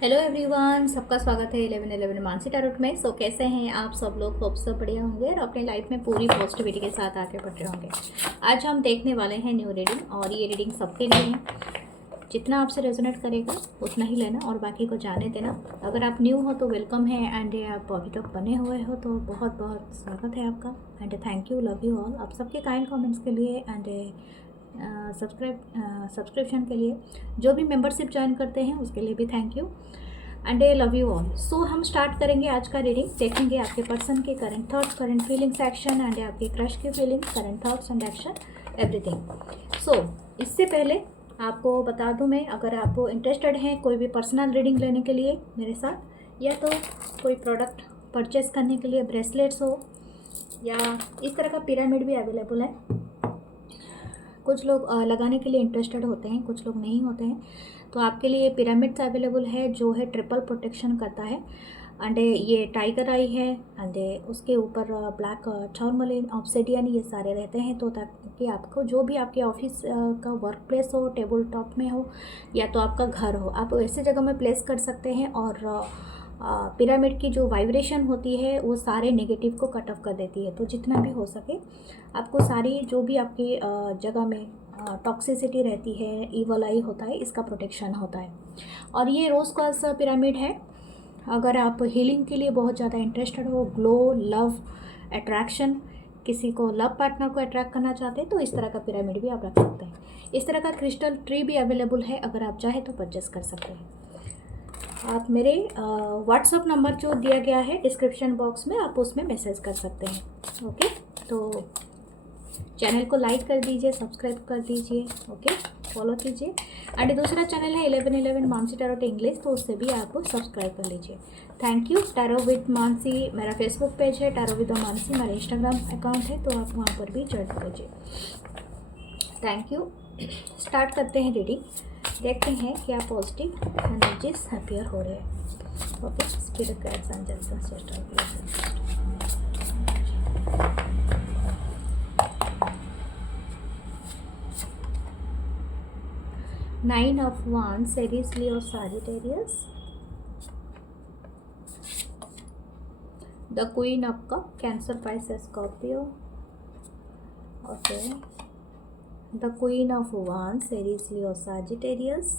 Hello everyone, सबका स्वागत है 11 मानसी टैरोट में। कैसे हैं आप सब लोग? होप सब बढ़िया होंगे और अपनी लाइफ में पूरी पॉजिटिविटी के साथ आगे बढ़ रहे होंगे। आज हम देखने वाले हैं न्यू रीडिंग और ये रीडिंग सबके लिए है। जितना आपसे रेजोनेट करेगा उतना ही लेना और बाकी को जाने देना। अगर आप न्यू हो तो वेलकम है एंड आप अभी तक बने हुए हो तो बहुत बहुत स्वागत है आपका and thank you, love you all. आप सबके काइंड कमेंट्स के लिए एंड सब्सक्रिप्शन के लिए, जो भी मेंबरशिप ज्वाइन करते हैं उसके लिए भी thank you and I love you all. So हम स्टार्ट करेंगे आज का रीडिंग। देखेंगे आपके पर्सन के current thoughts, current feelings, action and आपके क्रश की feelings, current thoughts and action, everything. So इससे पहले आपको बता दूं मैं, अगर आप इंटरेस्टेड हैं कोई भी पर्सनल रीडिंग लेने के लिए मेरे साथ, या तो कोई प्रोडक्ट परचेस करने के लिए, ब्रेसलेट्स हो या इस तरह का पिरामिड भी अवेलेबल है। कुछ लोग लगाने के लिए इंटरेस्टेड होते हैं, कुछ लोग नहीं होते हैं। तो आपके लिए पिरामिड्स अवेलेबल है जो है ट्रिपल प्रोटेक्शन करता है एंड ये टाइगर आई है एंड उसके ऊपर ब्लैक टर्मलिन, ऑब्सिडियन, ये सारे रहते हैं। तो ताकि आपको जो भी आपके ऑफिस का वर्क प्लेस हो, टेबल टॉप में हो या तो आपका घर हो, आप ऐसी जगह में प्लेस कर सकते हैं। और पिरामिड की जो वाइब्रेशन होती है वो सारे नेगेटिव को कट ऑफ कर देती है। तो जितना भी हो सके आपको सारी जो भी आपकी जगह में टॉक्सिसिटी रहती है, ईवल आई होता है, इसका प्रोटेक्शन होता है। और ये रोज़ क्वार्ट्ज पिरामिड है। अगर आप हीलिंग के लिए बहुत ज़्यादा इंटरेस्टेड हो, ग्लो, लव, अट्रैक्शन, किसी को लव पार्टनर को अट्रैक्ट करना चाहते हैं तो इस तरह का पिरामिड भी आप रख सकते हैं। इस तरह का क्रिस्टल ट्री भी अवेलेबल है, अगर आप चाहें तो परचेस कर सकते हैं। आप मेरे व्हाट्सअप नंबर जो दिया गया है डिस्क्रिप्शन बॉक्स में, आप उसमें मैसेज कर सकते हैं। ओके, तो चैनल को लाइक कर दीजिए, सब्सक्राइब कर दीजिए, ओके, फॉलो कीजिए। एंड दूसरा चैनल है 11 मानसी टैरोट इंग्लिश, तो उससे भी आप सब्सक्राइब कर लीजिए। Thank you. Tarot with Mansi मेरा फेसबुक पेज है, टैरो विद मानसी मेरा इंस्टाग्राम अकाउंट है, तो आप वहाँ पर भी ज्वाइन कीजिए। Thank you. स्टार्ट करते हैं रीडिंग। देखते हैं क्या पॉजिटिव एनर्जीज अपीयर हो रहे हैं। Okay, spirit guides angels astral 9 of Wands, Aries, Leo, Sagittarius. The Queen of Cup, Cancer, Pisces, Scorpio. Okay. The Queen of Wands, Aries, Leo, Sagittarius.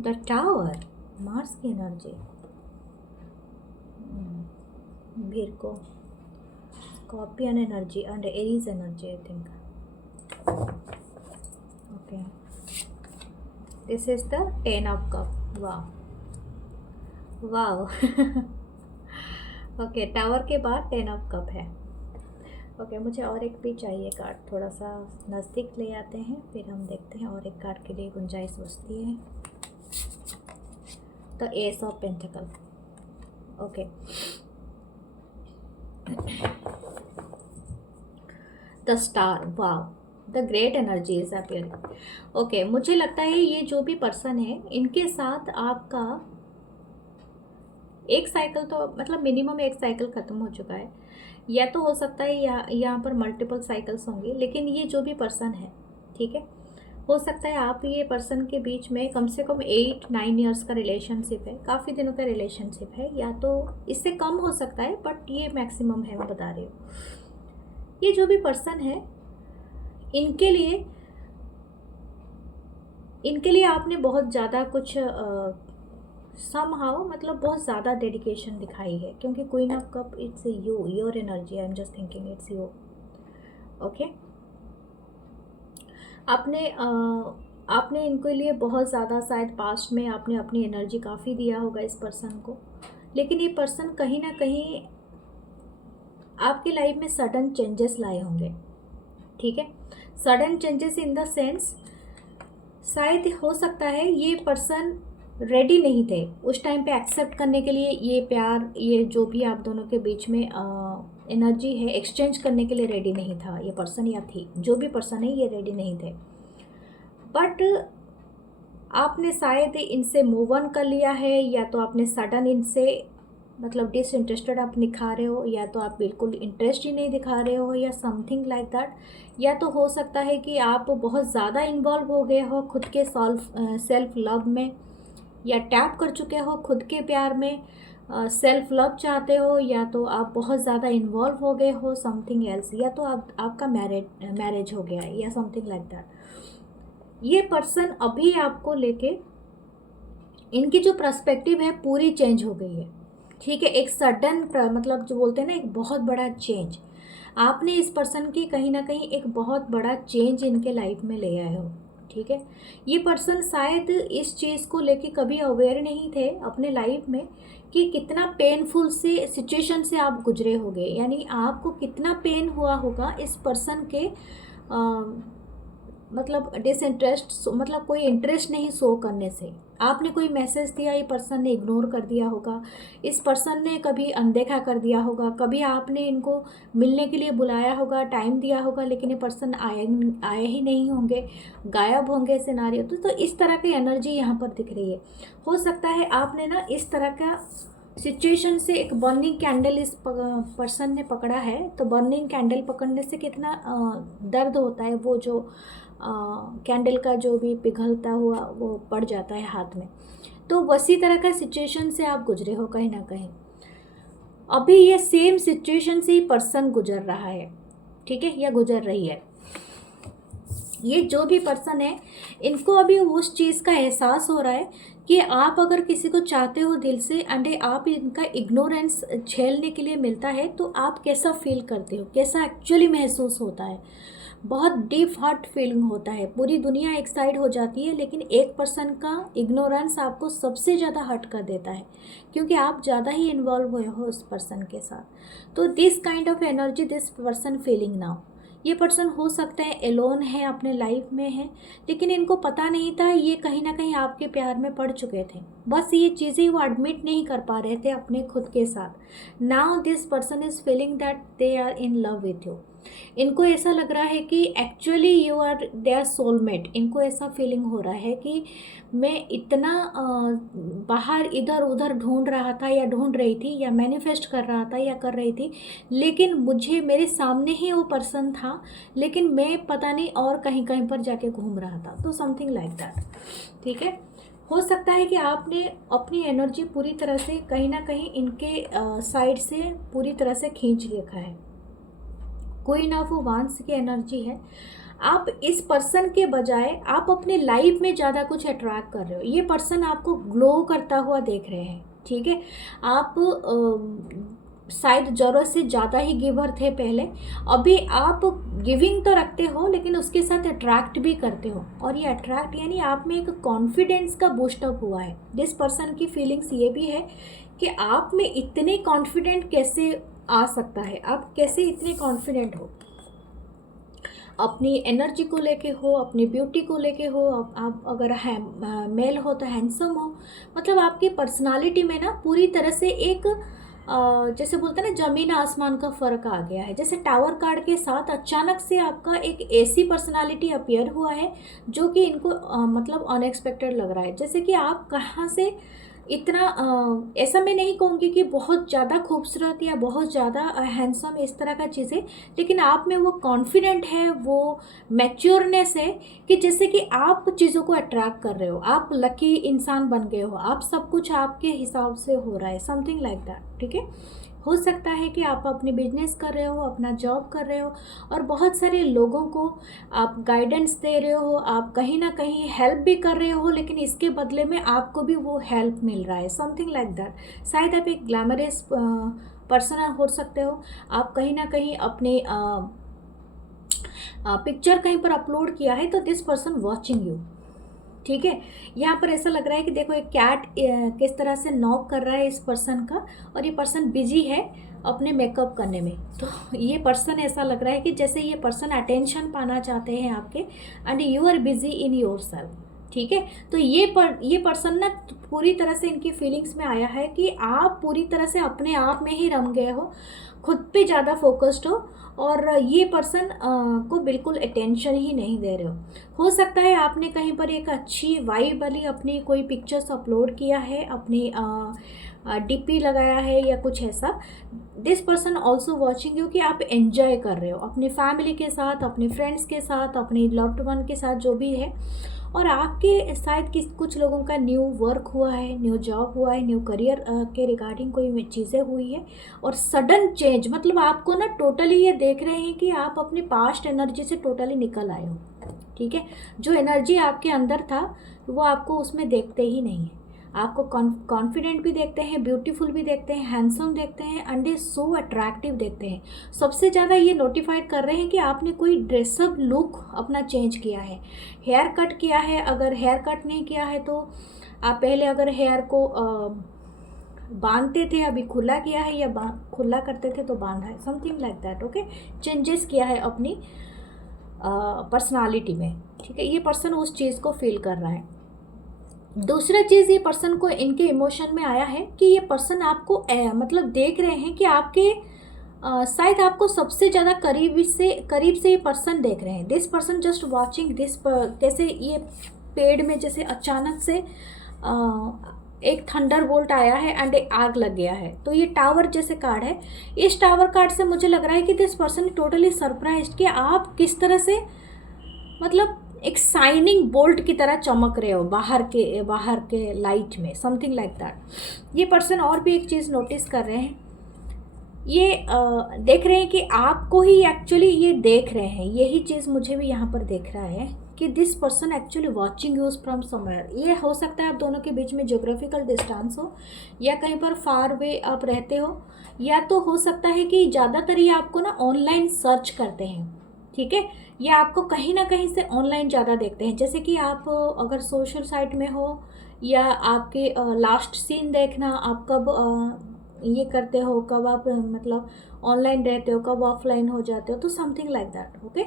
The Tower, Mars की energy, Virgo, Scorpion energy and Aries energy, I think. Okay, this is the 10 of Cup. वाह okay, tower के बाद 10 of cup है। Okay, मुझे और एक भी चाहिए कार्ड, थोड़ा सा नज़दीक ले आते हैं, फिर हम देखते हैं और एक कार्ड के लिए गुंजाइश बचती है। तो ace of pentacle. Okay, the star, वाह, the great energy is appearing. Okay, मुझे लगता है ये जो भी पर्सन है इनके साथ आपका एक साइकिल, तो मतलब मिनिमम एक साइकिल ख़त्म हो चुका है, या तो हो सकता है या यहाँ पर मल्टीपल साइकिल्स होंगी। लेकिन ये जो भी पर्सन है, ठीक है, हो सकता है आप ये पर्सन के बीच में कम से कम 8-9 ईयर्स का रिलेशनशिप है, काफ़ी दिनों का रिलेशनशिप है, या तो इससे कम हो सकता है, बट ये मैक्सिमम है, मैं बता रही हूँ। ये जो भी पर्सन है इनके लिए आपने बहुत ज़्यादा कुछ समहाउ, मतलब बहुत ज़्यादा डेडिकेशन दिखाई है, क्योंकि queen of cup it's you, your energy, I am just thinking it's you. Okay, आपने इनके लिए बहुत ज़्यादा, शायद पास्ट में आपने अपनी एनर्जी काफ़ी दिया होगा इस पर्सन को। लेकिन ये पर्सन कहीं ना कहीं आपकी लाइफ में सडन चेंजेस लाए होंगे, ठीक है। Sudden changes in the sense, शायद हो सकता है ये पर्सन रेडी नहीं थे उस टाइम पे एक्सेप्ट करने के लिए, ये प्यार, ये जो भी आप दोनों के बीच में एनर्जी है, एक्सचेंज करने के लिए रेडी नहीं था ये पर्सन, या थी, जो भी पर्सन है ये रेडी नहीं थे। बट आपने शायद इनसे मूव ऑन कर लिया है, या तो आपने सडन इनसे मतलब डिसइंटरेस्टेड आप दिखा रहे हो, या तो आप बिल्कुल इंटरेस्ट ही नहीं दिखा रहे हो, या समथिंग लाइक दैट। या तो हो सकता है कि आप बहुत ज़्यादा इन्वॉल्व हो गए हो खुद के सेल्फ लव में, या टैप कर चुके हो खुद के प्यार में, सेल्फ लव चाहते हो, या तो आप बहुत ज़्यादा इन्वॉल्व हो गए हो समथिंग एल्स, या तो आपका मैरिज हो गया है, या समथिंग लाइक दैट। ये पर्सन अभी आपको लेके, इनकी जो पर्सपेक्टिव है पूरी चेंज हो गई है, ठीक है। एक सडन मतलब जो बोलते हैं ना, एक बहुत बड़ा चेंज, आपने इस पर्सन की कहीं ना कहीं एक बहुत बड़ा चेंज इनके लाइफ में ले आए हो, ठीक है। ये पर्सन शायद इस चीज़ को लेके कभी अवेयर नहीं थे अपने लाइफ में कि कितना पेनफुल से सिचुएशन से आप गुजरे होगे, यानी आपको कितना पेन हुआ होगा इस पर्सन के मतलब डिसइंटरेस्ट, मतलब कोई इंटरेस्ट नहीं शो करने से। आपने कोई मैसेज दिया, ये पर्सन ने इग्नोर कर दिया होगा, इस पर्सन ने कभी अनदेखा कर दिया होगा, कभी आपने इनको मिलने के लिए बुलाया होगा, टाइम दिया होगा, लेकिन ये पर्सन आए ही नहीं होंगे, गायब होंगे सिनारियो। तो इस तरह की एनर्जी यहाँ पर दिख रही है। हो सकता है आपने ना इस तरह का सिचुएशन से एक बर्निंग कैंडल इस पर्सन ने पकड़ा है। तो बर्निंग कैंडल पकड़ने से कितना दर्द होता है, वो जो कैंडल का जो भी पिघलता हुआ वो पड़ जाता है हाथ में। तो वैसी तरह का सिचुएशन से आप गुजरे हो कहीं ना कहीं। अभी ये सेम सिचुएशन से ही पर्सन गुजर रहा है, ठीक है, या गुजर रही है। ये जो भी पर्सन है, इनको अभी उस चीज़ का एहसास हो रहा है कि आप अगर किसी को चाहते हो दिल से, एंड आप इनका इग्नोरेंस झेलने के लिए मिलता है, तो आप कैसा फील करते हो, कैसा एक्चुअली महसूस होता है। बहुत डीप हार्ट फीलिंग होता है, पूरी दुनिया एक साइड हो जाती है, लेकिन एक पर्सन का इग्नोरेंस आपको सबसे ज़्यादा हर्ट कर देता है, क्योंकि आप ज़्यादा ही इन्वॉल्व हुए हो उस पर्सन के साथ। तो this kind of energy this person feeling now. ये पर्सन हो सकता है एलोन है, अपने लाइफ में है, लेकिन इनको पता नहीं था ये कहीं ना कहीं आपके प्यार में पड़ चुके थे। बस ये चीज़ें वो एडमिट नहीं कर पा रहे थे अपने खुद के साथ। Now this person is feeling that they are in love with you. इनको ऐसा लग रहा है कि actually you are their soulmate. इनको ऐसा फीलिंग हो रहा है कि मैं इतना बाहर इधर उधर ढूंढ रहा था, या ढूंढ रही थी, या मैनिफेस्ट कर रहा था, या कर रही थी, लेकिन मुझे मेरे सामने ही वो पर्सन था, लेकिन मैं पता नहीं और कहीं कहीं पर जाके घूम रहा था। तो समथिंग लाइक दैट, ठीक है। हो सकता है कि आपने अपनी एनर्जी पूरी तरह से कहीं ना कहीं इनके साइड से पूरी तरह से खींच रखा है। क्वीन ऑफ वांस की एनर्जी है। आप इस पर्सन के बजाय आप अपने लाइफ में ज़्यादा कुछ अट्रैक्ट कर रहे हो। ये पर्सन आपको ग्लो करता हुआ देख रहे हैं, ठीक है। आप शायद ज़रूरत से ज़्यादा ही गिवर थे पहले, अभी आप गिविंग तो रखते हो, लेकिन उसके साथ अट्रैक्ट भी करते हो। और ये अट्रैक्ट यानी आप में एक कॉन्फिडेंस का बूस्टअप हुआ है। दिस पर्सन की फीलिंग्स ये भी है कि आप में इतने कॉन्फिडेंट कैसे आ सकता है, आप कैसे इतने कॉन्फिडेंट हो, अपनी एनर्जी को लेके हो, अपनी ब्यूटी को लेके हो, आप अगर मेल हो तो हैंडसम हो। मतलब आपकी पर्सनालिटी में ना पूरी तरह से एक जैसे बोलते हैं ना, ज़मीन आसमान का फ़र्क आ गया है। जैसे टावर कार्ड के साथ अचानक से आपका एक ऐसी पर्सनालिटी अपीयर हुआ है जो कि इनको मतलब अनएक्सपेक्टेड लग रहा है। जैसे कि आप कहाँ से इतना ऐसा मैं नहीं कहूँगी कि बहुत ज़्यादा खूबसूरत या बहुत ज़्यादा हैंडसम इस तरह का चीज़ें, लेकिन आप में वो कॉन्फिडेंट है, वो मैच्योरनेस है कि जैसे कि आप चीज़ों को अट्रैक्ट कर रहे हो, आप लकी इंसान बन गए हो, आप सब कुछ आपके हिसाब से हो रहा है, समथिंग लाइक दैट, ठीक है। हो सकता है कि आप अपने बिजनेस कर रहे हो, अपना जॉब कर रहे हो, और बहुत सारे लोगों को आप गाइडेंस दे रहे हो, आप कहीं ना कहीं हेल्प भी कर रहे हो, लेकिन इसके बदले में आपको भी वो हेल्प मिल रहा है, समथिंग लाइक दैट। शायद आप एक ग्लैमरस पर्सन हो सकते हो, आप कहीं ना कहीं अपने पिक्चर कहीं पर अपलोड किया है, तो दिस पर्सन वॉचिंग यू, ठीक है। यहाँ पर ऐसा लग रहा है कि देखो एक कैट किस तरह से नॉक कर रहा है इस पर्सन का, और ये पर्सन बिजी है अपने मेकअप करने में। तो ये पर्सन ऐसा लग रहा है कि जैसे ये पर्सन अटेंशन पाना चाहते हैं आपके, and you are busy in yourself, ठीक है। तो ये पर्सन ना पूरी तरह से इनकी फीलिंग्स में आया है कि आप पूरी तरह से अपने आप में ही रम गए हो, खुद पे ज़्यादा फोकस्ड हो, और ये पर्सन को बिल्कुल अटेंशन ही नहीं दे रहे हो सकता है आपने कहीं पर एक अच्छी वाइब वाली अपनी कोई पिक्चर्स अपलोड किया है, अपनी डीपी लगाया है या कुछ ऐसा। This person also watching you कि आप एंजॉय कर रहे हो अपनी फैमिली के साथ, अपने फ्रेंड्स के साथ, अपने लव्ड वन के साथ, जो भी है। और आपके शायद कुछ लोगों का न्यू वर्क हुआ है, न्यू जॉब हुआ है, न्यू करियर के रिगार्डिंग कोई चीज़ें हुई है, और सडन चेंज, मतलब आपको ना टोटली ये देख रहे हैं कि आप अपनी पास्ट एनर्जी से टोटली निकल आए हो, ठीक है। जो एनर्जी आपके अंदर था वो आपको उसमें देखते ही नहीं है। आपको कॉन्फिडेंट भी देखते हैं, ब्यूटीफुल भी देखते हैं, हैंडसम देखते हैं, एंड ये सो अट्रैक्टिव देखते हैं। सबसे ज़्यादा ये नोटिफाइड कर रहे हैं कि आपने कोई ड्रेसअप लुक अपना चेंज किया है, हेयर कट किया है। अगर हेयर कट नहीं किया है तो आप पहले अगर हेयर को बांधते थे, अभी खुला किया है, या खुला करते थे तो बांधा है, something like that. Okay, changes किया है अपनी पर्सनालिटी में, ठीक है। ये पर्सन उस चीज़ को फील कर रहा है। दूसरा चीज़, ये पर्सन को इनके इमोशन में आया है कि ये पर्सन आपको मतलब देख रहे हैं कि आपके शायद आपको सबसे ज़्यादा करीब से ये पर्सन देख रहे हैं। This person just watching this, कैसे ये पेड़ में जैसे अचानक से एक थंडर बोल्ट आया है एंड एक आग लग गया है। तो ये टावर जैसे कार्ड है। इस टावर कार्ड से मुझे लग रहा है कि दिस पर्सन टोटली सरप्राइज्ड कि आप किस तरह से, मतलब एक शाइनिंग बोल्ट की तरह चमक रहे हो बाहर के लाइट में, समथिंग लाइक दैट। ये पर्सन और भी एक चीज़ नोटिस कर रहे हैं, ये देख रहे हैं कि आपको ही एक्चुअली ये देख रहे हैं। यही चीज़ मुझे भी यहाँ पर देख रहा है कि this person actually watching use from somewhere. ये हो सकता है आप दोनों के बीच में ज्योग्राफिकल डिस्टेंस हो, या कहीं पर फार वे आप रहते हो, या तो हो सकता है कि ज़्यादातर ये आपको ना ऑनलाइन सर्च करते हैं, ठीक है। ये आपको कहीं ना कहीं से ऑनलाइन ज़्यादा देखते हैं, जैसे कि आप अगर सोशल साइट में हो, या आपके लास्ट सीन देखना, आप कब ये करते हो, कब आप मतलब ऑनलाइन रहते हो, कब ऑफलाइन हो जाते हो, तो समथिंग लाइक दैट। ओके,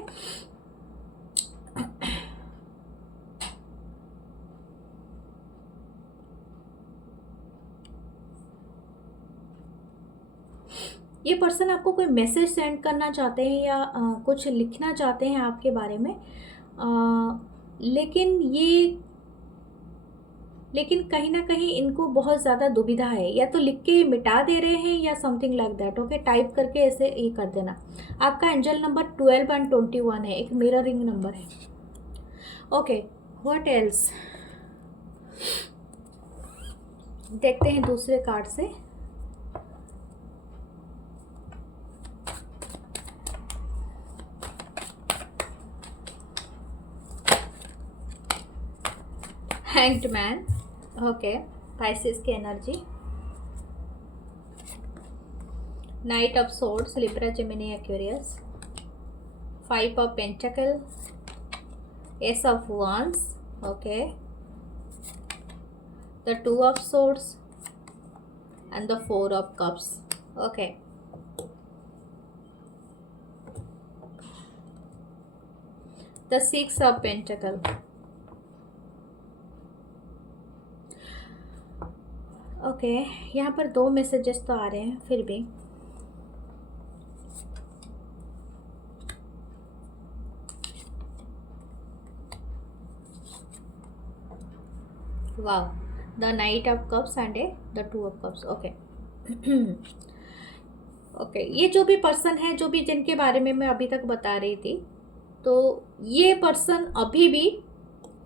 ये पर्सन आपको कोई मैसेज सेंड करना चाहते हैं, या कुछ लिखना चाहते हैं आपके बारे में, लेकिन कहीं ना कहीं इनको बहुत ज़्यादा दुविधा है, या तो लिख के मिटा दे रहे हैं या something like that. Okay, type करके ऐसे ये कर देना। आपका एंजल नंबर 12 और 21 है, एक मिररिंग नंबर है। ओके, व्हाट एल्स, देखते हैं दूसरे कार्ड से। हैंग्ड मैन, ओके, पाइसेस की energy, night of swords, Libra, Gemini, Aquarius, 5 of pentacle, S of wands, okay, the 2 of swords and the 4 of cups, okay. The 6 of pentacle, okay. यहाँ पर 2 messages तो आ रहे हैं फिर भी। वाह, the night of cups and the 2 of cups, okay. Okay, ये जो भी पर्सन है, जो भी जिनके बारे में मैं अभी तक बता रही थी, तो ये पर्सन अभी भी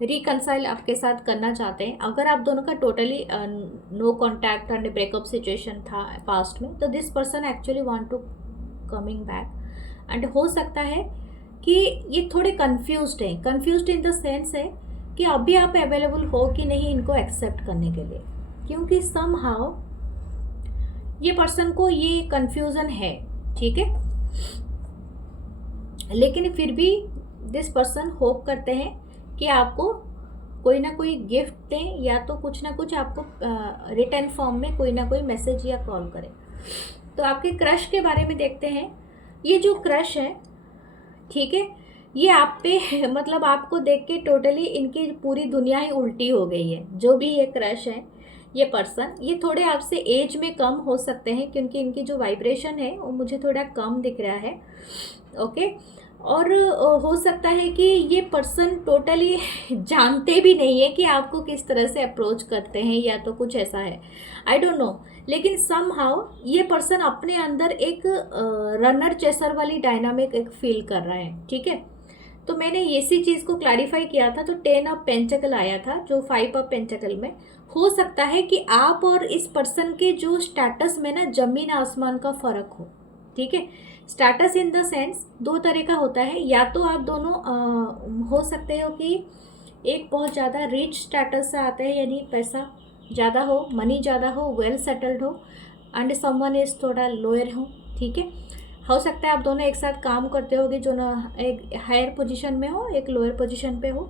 रिकनसाइल आपके साथ करना चाहते हैं। अगर आप दोनों का totally no contact and breakup situation था पास्ट में, तो this person actually want to coming back, and हो सकता है कि ये थोड़े कंफ्यूज्ड हैं। कंफ्यूज्ड इन द सेंस है कि अभी आप अवेलेबल हो कि नहीं इनको एक्सेप्ट करने के लिए, क्योंकि समहाउ ये पर्सन को ये कंफ्यूजन है, ठीक है। लेकिन फिर भी दिस पर्सन होप करते हैं कि आपको कोई ना कोई गिफ्ट दें, या तो कुछ ना कुछ आपको रिटर्न फॉर्म में कोई ना कोई मैसेज या कॉल करें। तो आपके क्रश के बारे में देखते हैं। ये जो क्रश है, ठीक है, ये आप पे मतलब आपको देख के टोटली इनकी पूरी दुनिया ही उल्टी हो गई है। जो भी ये क्रश है, ये पर्सन, ये थोड़े आपसे एज में कम हो सकते हैं क्योंकि इनकी जो वाइब्रेशन है वो मुझे थोड़ा कम दिख रहा है। ओके। और हो सकता है कि ये पर्सन टोटली जानते भी नहीं है कि आपको किस तरह से अप्रोच करते हैं, या तो कुछ ऐसा है, आई डोंट नो। लेकिन सम हाउ ये पर्सन अपने अंदर एक रनर चेसर वाली डायनामिक एक फील कर रहा है। ठीक है, तो मैंने इसी चीज़ को क्लैरिफाई किया था, तो 10 ऑफ पेंटिकल आया था जो 5 ऑफ पेंटिकल में। हो सकता है कि आप और इस पर्सन के जो स्टेटस में ना ज़मीन आसमान का फ़र्क हो। ठीक है, स्टेटस इन द सेंस दो तरह का होता है, या तो आप दोनों हो सकते हो कि एक बहुत ज़्यादा रिच स्टेटस से आते हैं, यानी पैसा ज़्यादा हो, मनी ज़्यादा हो, वेल सेटल्ड हो, एंड समवन इज़ थोड़ा लोअर हो। ठीक है, हो सकता है आप दोनों एक साथ काम करते होगे, जो ना एक हायर पोजीशन में हो, एक लोअर पोजीशन पे हो,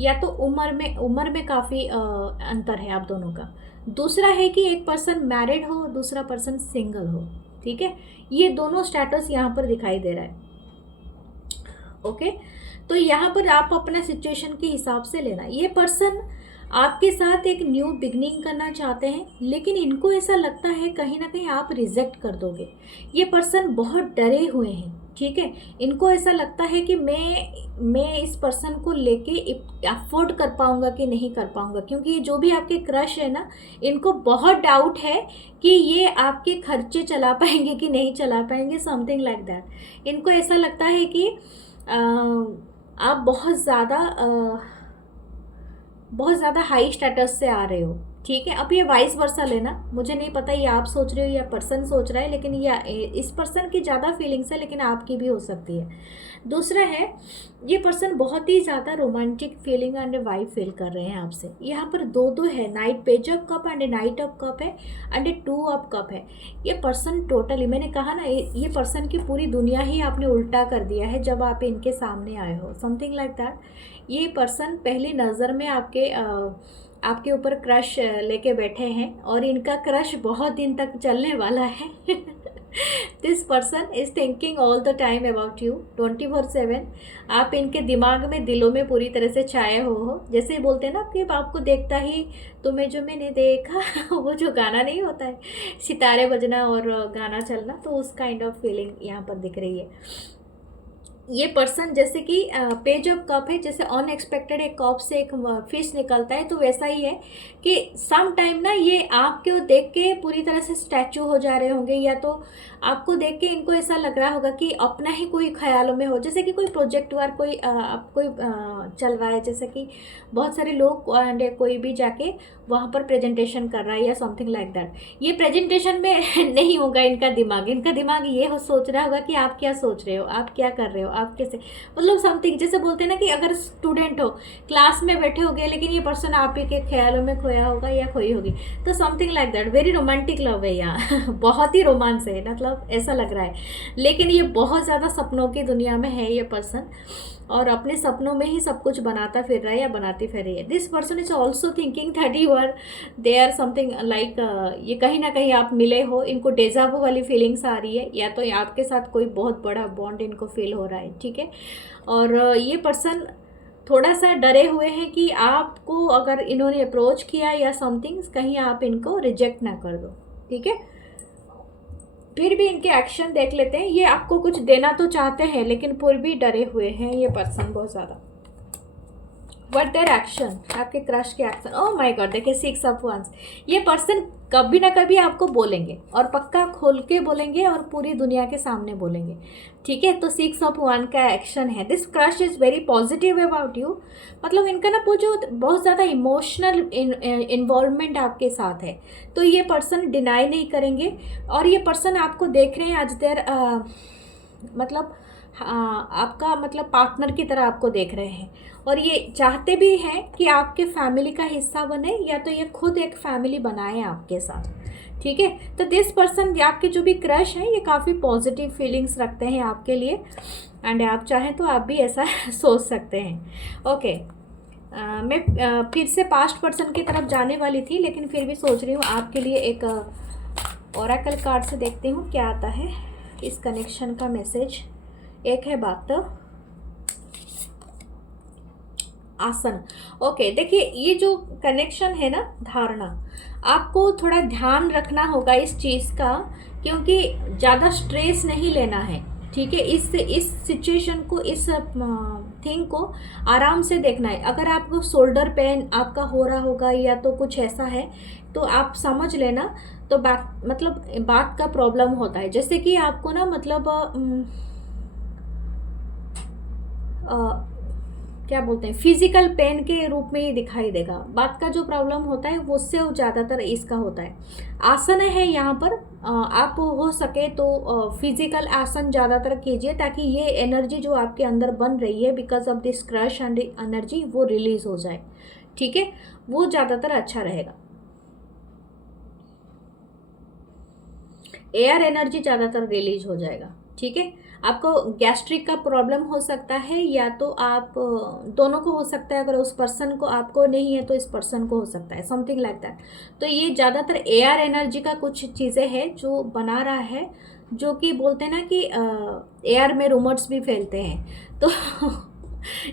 या तो उम्र में काफ़ी अंतर है आप दोनों का। दूसरा है कि एक पर्सन मैरिड हो, दूसरा पर्सन सिंगल हो। ठीक है, ये दोनों स्टेटस यहाँ पर दिखाई दे रहा है। ओके, तो यहाँ पर आप अपना सिचुएशन के हिसाब से लेना। ये पर्सन आपके साथ एक न्यू बिगनिंग करना चाहते हैं, लेकिन इनको ऐसा लगता है कहीं ना कहीं आप रिजेक्ट कर दोगे। ये पर्सन बहुत डरे हुए हैं। ठीक है, इनको ऐसा लगता है कि मैं इस पर्सन को लेके अफोर्ड कर पाऊंगा कि नहीं कर पाऊंगा, क्योंकि ये जो भी आपके क्रश है ना, इनको बहुत डाउट है कि ये आपके खर्चे चला पाएंगे कि नहीं चला पाएंगे, समथिंग लाइक दैट। इनको ऐसा लगता है कि आप बहुत ज़्यादा हाई स्टेटस से आ रहे हो। ठीक है, अब ये वाइस वर्सा लेना, मुझे नहीं पता ये आप सोच रहे हो या पर्सन सोच रहा है, लेकिन इस पर्सन की ज़्यादा फीलिंग्स है, लेकिन आपकी भी हो सकती है। दूसरा है, ये पर्सन बहुत ही ज़्यादा romantic feeling and vibe feel कर रहे हैं आपसे। यहाँ पर दो है, night page of cup and night of cup है, एंड 2 ऑफ कप है। ये पर्सन टोटली, मैंने कहा ना, ये पर्सन की पूरी दुनिया ही आपने उल्टा कर दिया है जब आप इनके सामने आए हो, समथिंग लाइक दैट। ये पर्सन पहली नज़र में आपके ऊपर क्रश लेके बैठे हैं, और इनका क्रश बहुत दिन तक चलने वाला है। This person is thinking all the time about you 24/7। आप इनके दिमाग में, दिलों में पूरी तरह से छाए हो। जैसे बोलते हैं ना कि आपको देखता ही तुम्हें जो मैंने देखा वो जो गाना नहीं होता है, सितारे बजना और गाना चलना, तो उस काइंड ऑफ फीलिंग यहाँ पर दिख रही है। ये पर्सन जैसे कि पेज ऑफ कप है, जैसे अनएक्सपेक्टेड एक कप से एक फिश निकलता है, तो वैसा ही है कि सम टाइम ना ये आपको देख के पूरी तरह से स्टैचू हो जा रहे होंगे, या तो आपको देख के इनको ऐसा लग रहा होगा कि अपना ही कोई ख्यालों में हो, जैसे कि कोई प्रोजेक्ट वर्क कोई चल रहा है, जैसे कि बहुत सारे लोग एंड कोई भी जाके वहाँ पर प्रेजेंटेशन कर रहा है या समथिंग लाइक दैट। ये प्रेजेंटेशन में नहीं होगा इनका दिमाग ये सोच रहा होगा कि आप क्या सोच रहे हो, आप क्या कर रहे हो, आप कैसे, मतलब समथिंग, जैसे बोलते हैं ना कि अगर स्टूडेंट हो, क्लास में बैठे होगे, लेकिन ये पर्सन आप ही के ख्यालों में खोया होगा या खोई होगी, तो something like that. Very romantic love है यहाँ। बहुत ही रोमांस है, मतलब ऐसा लग रहा है, लेकिन ये बहुत ज़्यादा सपनों की दुनिया में है ये पर्सन, और अपने सपनों में ही सब कुछ बनाता फिर रहा है या बनाती फिर रही है। This person is also thinking that you are there, something like ये कहीं ना कहीं आप मिले हो, इनको डेजावो वाली फीलिंग्स आ रही है, या तो आपके साथ कोई बहुत बड़ा बॉन्ड इनको फील हो रहा है। ठीक है, और ये पर्सन थोड़ा सा डरे हुए हैं कि आपको अगर इन्होंने अप्रोच किया या समथिंग, कहीं आप इनको रिजेक्ट ना कर दो। ठीक है, फिर भी इनके एक्शन देख लेते हैं। ये आपको कुछ देना तो चाहते हैं, लेकिन फिर भी डरे हुए हैं ये पर्सन बहुत ज़्यादा। व्हाट देयर एक्शन, आपके क्रश के एक्शन। ओह माय गॉड, देखिए 6 ऑफ वंस। ये पर्सन कभी ना कभी आपको बोलेंगे, और पक्का खोल के बोलेंगे, और पूरी दुनिया के सामने बोलेंगे। ठीक है, तो 6 ऑफ वन का एक्शन है। This crush is very positive about you, मतलब इनका ना वो जो बहुत ज़्यादा इमोशनल इन्वॉल्वमेंट आपके साथ है, तो ये पर्सन डिनाई नहीं करेंगे। और ये पर्सन आपको देख रहे हैं आज देर मतलब आपका मतलब पार्टनर की तरह आपको देख रहे हैं, और ये चाहते भी हैं कि आपके फैमिली का हिस्सा बने, या तो ये खुद एक फैमिली बनाए आपके साथ। ठीक है, तो दिस पर्सन, आपके जो भी क्रश हैं, ये काफ़ी पॉजिटिव फीलिंग्स रखते हैं आपके लिए, एंड आप चाहें तो आप भी ऐसा सोच सकते हैं। ओके, मैं फिर से पास्ट पर्सन की तरफ जाने वाली थी, लेकिन फिर भी सोच रही हूँ आपके लिए एक ओरेकल कार्ड से देखती हूँ क्या आता है इस कनेक्शन का मैसेज। एक है बात, आसन। ओके, देखिए ये जो कनेक्शन है ना धारणा, आपको थोड़ा ध्यान रखना होगा इस चीज़ का, क्योंकि ज़्यादा स्ट्रेस नहीं लेना है, ठीक है। इस सिचुएशन को, इस थिंग को आराम से देखना है। अगर आपको शोल्डर पेन आपका हो रहा होगा या तो कुछ ऐसा है, तो आप समझ लेना। तो बात का प्रॉब्लम होता है, जैसे कि आपको ना मतलब क्या बोलते हैं, फिजिकल पेन के रूप में ही दिखाई देगा। बात का जो प्रॉब्लम होता है वो उससे ज़्यादातर इसका होता है। आसन है यहाँ पर, आप हो सके तो फिजिकल आसन ज़्यादातर कीजिए, ताकि ये एनर्जी जो आपके अंदर बन रही है because of this crush and energy, वो रिलीज हो जाए, ठीक है। वो ज़्यादातर अच्छा रहेगा। एयर एनर्जी ज़्यादातर रिलीज हो जाएगा, ठीक है। आपको गैस्ट्रिक का प्रॉब्लम हो सकता है, या तो आप दोनों को हो सकता है। अगर उस पर्सन को, आपको नहीं है तो इस पर्सन को हो सकता है, समथिंग लाइक दैट। तो ये ज़्यादातर एयर एनर्जी का कुछ चीज़ें हैं जो बना रहा है, जो कि बोलते हैं ना कि एयर में रूमर्स भी फैलते हैं, तो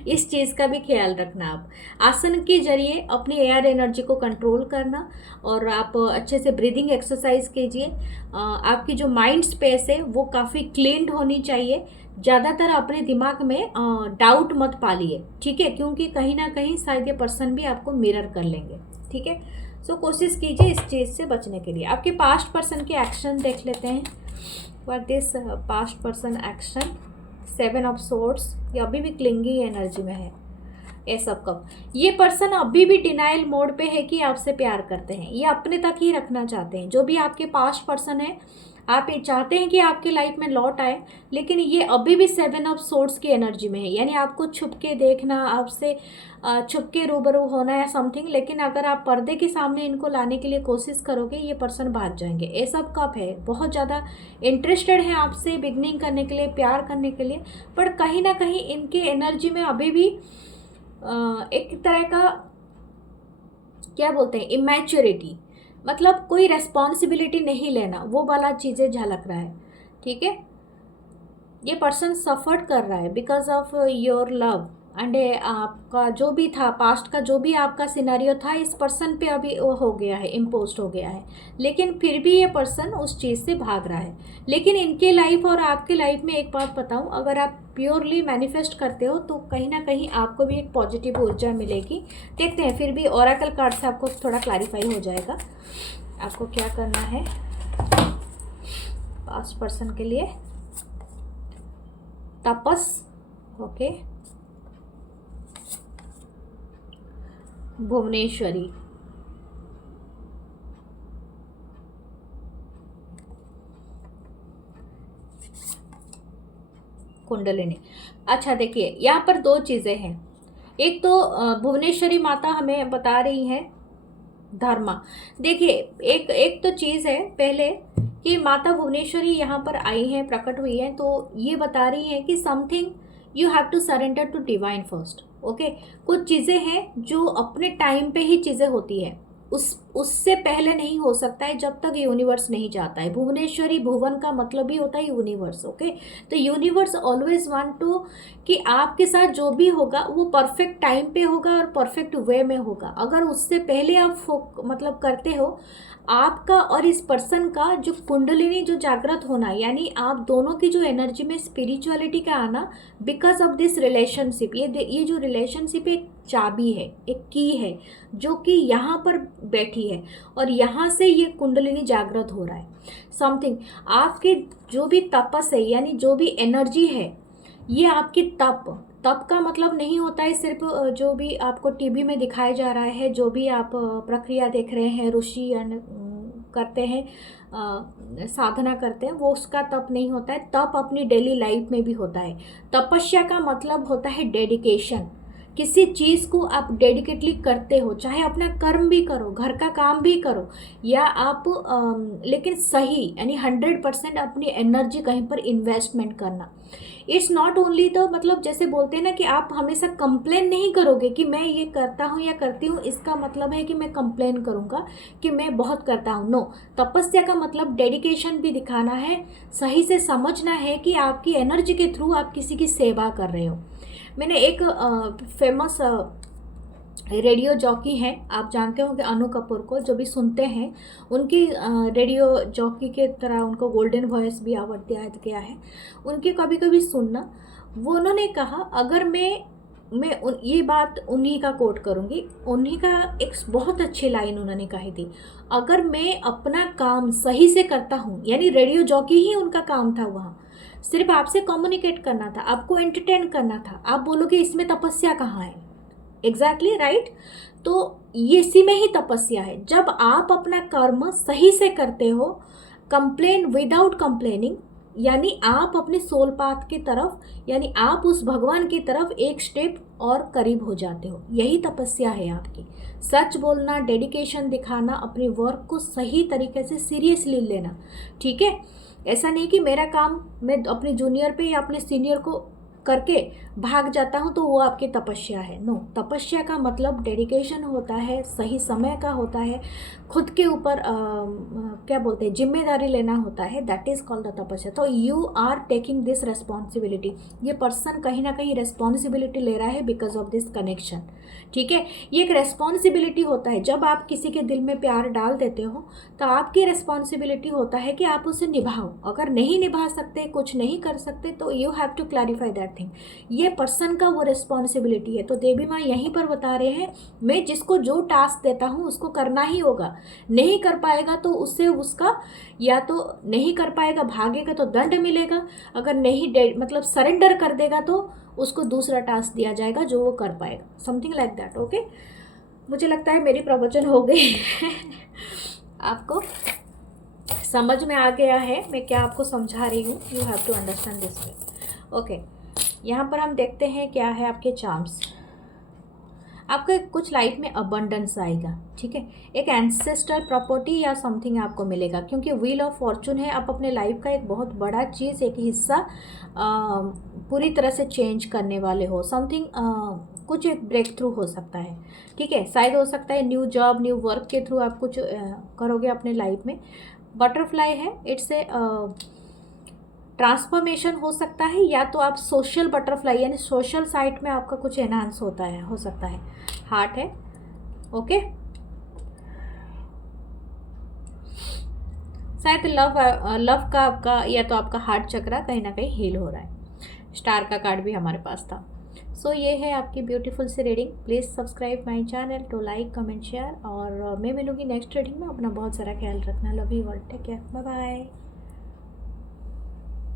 इस चीज़ का भी ख्याल रखना। आप आसन के जरिए अपनी एयर एनर्जी को कंट्रोल करना, और आप अच्छे से ब्रीदिंग एक्सरसाइज कीजिए। आपकी जो माइंड स्पेस है वो काफ़ी क्लीन होनी चाहिए। ज़्यादातर अपने दिमाग में डाउट मत पालिए, ठीक है, क्योंकि कहीं ना कहीं शायद ये पर्सन भी आपको मिरर कर लेंगे, ठीक है। सो कोशिश कीजिए इस चीज़ से बचने के लिए। आपके पास्ट पर्सन के एक्शन देख लेते हैं। What this past person action, 7 of swords, ये अभी भी क्लिंगी एनर्जी में है। ये सब कब, ये पर्सन अभी भी डिनाइल मोड पे है कि आपसे प्यार करते हैं, ये अपने तक ही रखना चाहते हैं। जो भी आपके पास्ट पर्सन है, आप ये चाहते हैं कि आपकी लाइफ में लौट आए, लेकिन ये अभी भी 7 ऑफ सोर्ड्स की एनर्जी में है। यानी आपको छुप के देखना, आपसे छुप के रूबरू होना या समथिंग, लेकिन अगर आप पर्दे के सामने इनको लाने के लिए कोशिश करोगे, ये पर्सन भाग जाएंगे। ये सब कब है, बहुत ज़्यादा इंटरेस्टेड है आपसे बिगनिंग करने के लिए, प्यार करने के लिए, पर कहीं ना कहीं इनके एनर्जी में अभी भी एक तरह का क्या बोलते हैं, इमैच्योरिटी, मतलब कोई रेस्पॉन्सिबिलिटी नहीं लेना, वो वाला चीज़ें झलक रहा है, ठीक है। ये पर्सन सफ़र कर रहा है because of your love, and आपका जो भी था पास्ट का, जो भी आपका सिनेरियो था, इस पर्सन पे अभी वो हो गया है, इम्पोस्ट हो गया है, लेकिन फिर भी ये पर्सन उस चीज़ से भाग रहा है। लेकिन इनके लाइफ और आपके लाइफ में एक बात बताऊं, अगर आप प्योरली मैनिफेस्ट करते हो तो कहीं ना कहीं आपको भी एक पॉजिटिव ऊर्जा मिलेगी। देखते हैं, फिर भी ओरेकल कार्ड से आपको थोड़ा क्लैरिफाई हो जाएगा आपको क्या करना है पास्ट पर्सन के लिए। तपस, ओके, भुवनेश्वरी, कुंडलिनी। अच्छा देखिए, यहाँ पर दो चीज़ें हैं। एक तो भुवनेश्वरी माता हमें बता रही है धर्मा। देखिए एक तो चीज़ है पहले कि माता भुवनेश्वरी यहाँ पर आई हैं, प्रकट हुई हैं, तो ये बता रही हैं कि something you have to surrender to divine first. Okay, कुछ चीज़ें हैं जो अपने टाइम पे ही चीज़ें होती है, उससे पहले नहीं हो सकता है जब तक यूनिवर्स नहीं चाहता है। भुवनेश्वरी, भुवन का मतलब ही होता है यूनिवर्स, ओके। तो यूनिवर्स ऑलवेज वांट टू कि आपके साथ जो भी होगा वो परफेक्ट टाइम पे होगा और परफेक्ट वे में होगा। अगर उससे पहले आप मतलब करते हो, आपका और इस पर्सन का जो कुंडलिनी जो जागृत होना, यानी आप दोनों की जो एनर्जी में स्पिरिचुअलिटी का आना, बिकॉज ऑफ दिस रिलेशनशिप, ये जो रिलेशनशिप एक चाबी है, एक की है जो कि यहाँ पर बैठी है, और यहाँ से ये कुंडलिनी जागृत हो रहा है। समथिंग आपके जो भी तपस है, यानी जो भी एनर्जी है, ये आपकी तप का मतलब नहीं होता है सिर्फ जो भी आपको टीवी में दिखाया जा रहा है, जो भी आप प्रक्रिया देख रहे हैं, ऋषि करते हैं, साधना करते हैं, वो उसका तप नहीं होता है। तप अपनी डेली लाइफ में भी होता है। तपस्या का मतलब होता है डेडिकेशन। किसी चीज़ को आप डेडिकेटली करते हो, चाहे अपना कर्म भी करो, घर का काम भी करो, या आप लेकिन सही, यानी 100% अपनी एनर्जी कहीं पर इन्वेस्टमेंट करना। इट्स नॉट ओनली, तो मतलब जैसे बोलते हैं ना कि आप हमेशा कंप्लेन नहीं करोगे कि मैं ये करता हूँ या करती हूँ, इसका मतलब है कि मैं कंप्लेन करूँगा कि मैं बहुत करता हूँ। नो, तपस्या का मतलब डेडिकेशन भी दिखाना है, सही से समझना है कि आपकी एनर्जी के थ्रू आप किसी की सेवा कर रहे हो। मैंने एक फेमस रेडियो जॉकी हैं, आप जानते होंगे अनु कपूर को, जो भी सुनते हैं उनकी रेडियो जॉकी के तरह उनको गोल्डन वॉइस भी अवार्ड दिया गया है, उनके कभी कभी सुनना। वो उन्होंने कहा, अगर ये बात उन्हीं का कोट करूँगी, उन्हीं का एक बहुत अच्छी लाइन उन्होंने कही थी, अगर मैं अपना काम सही से करता हूँ, यानी रेडियो जॉकी ही उनका काम था वहाँ, सिर्फ आपसे कम्युनिकेट करना था, आपको एंटरटेन करना था, आप बोलोगे इसमें तपस्या कहाँ है? Exactly right. तो ये इसी में ही तपस्या है, जब आप अपना कर्म सही से करते हो, कंप्लेन विदाउट कंप्लेनिंग, यानी आप अपने सोल पाथ की तरफ, यानी आप उस भगवान की तरफ एक स्टेप और करीब हो जाते हो, यही तपस्या है आपकी। सच बोलना, डेडिकेशन दिखाना, अपने वर्क को सही तरीके से सीरियसली लेना, ठीक है। ऐसा नहीं कि मेरा काम मैं अपने जूनियर पे या अपने सीनियर को करके भाग जाता हूँ तो वो आपकी तपस्या है। नो, तपस्या का मतलब डेडिकेशन होता है, सही समय का होता है, खुद के ऊपर क्या बोलते हैं, जिम्मेदारी लेना होता है, दैट इज़ कॉल्ड द तपस्या। तो you are taking this responsibility, ये पर्सन कहीं ना कहीं रेस्पॉन्सिबिलिटी ले रहा है बिकॉज ऑफ दिस कनेक्शन, ठीक है। ये एक रेस्पॉन्सिबिलिटी होता है, जब आप किसी के दिल में प्यार डाल देते हो तो आपकी रेस्पॉन्सिबिलिटी होता है कि आप उसे निभाओ। अगर नहीं निभा सकते, कुछ नहीं कर सकते, तो you have to clarify that thing. ये पर्सन का वो रिस्पॉन्सिबिलिटी है। तो देवी माँ यहीं पर बता रहे हैं, मैं जिसको जो टास्क देता हूँ उसको करना ही होगा, नहीं कर पाएगा तो उससे उसका, या तो नहीं कर पाएगा, भागेगा तो दंड मिलेगा, अगर नहीं मतलब सरेंडर कर देगा तो उसको दूसरा टास्क दिया जाएगा जो वो कर पाएगा, समथिंग लाइक दैट। ओके, मुझे लगता है मेरी प्रवचन हो गई आपको समझ में आ गया है मैं क्या आपको समझा रही हूँ। You have to understand this way. Okay, यहाँ पर हम देखते हैं क्या है आपके चार्म्स। आपके कुछ लाइफ में अबंडेंस आएगा, ठीक है। एक एंसेस्टर प्रॉपर्टी या समथिंग आपको मिलेगा, क्योंकि व्हील ऑफ फॉर्चून है। आप अपने लाइफ का एक बहुत बड़ा चीज़, एक हिस्सा पूरी तरह से चेंज करने वाले हो। समथिंग कुछ एक ब्रेक थ्रू हो सकता है, ठीक है। शायद हो सकता है न्यू जॉब, न्यू वर्क के थ्रू आप कुछ करोगे अपने लाइफ में। बटरफ्लाई है, इट्स ए ट्रांसफॉर्मेशन हो सकता है, या तो आप सोशल बटरफ्लाई यानी सोशल साइट में आपका कुछ एनहांस होता है, हो सकता है। हार्ट है, ओके। शायद लव का आपका, या तो आपका हार्ट चक्रा कहीं ना कहीं हील हो रहा है। स्टार का कार्ड भी हमारे पास था। सो ये है आपकी ब्यूटीफुल सी reading. Please subscribe my channel, to like comment share, और मैं मिलूंगी नेक्स्ट रीडिंग में। अपना बहुत सारा ख्याल रखना। Love you all, take care, bye bye.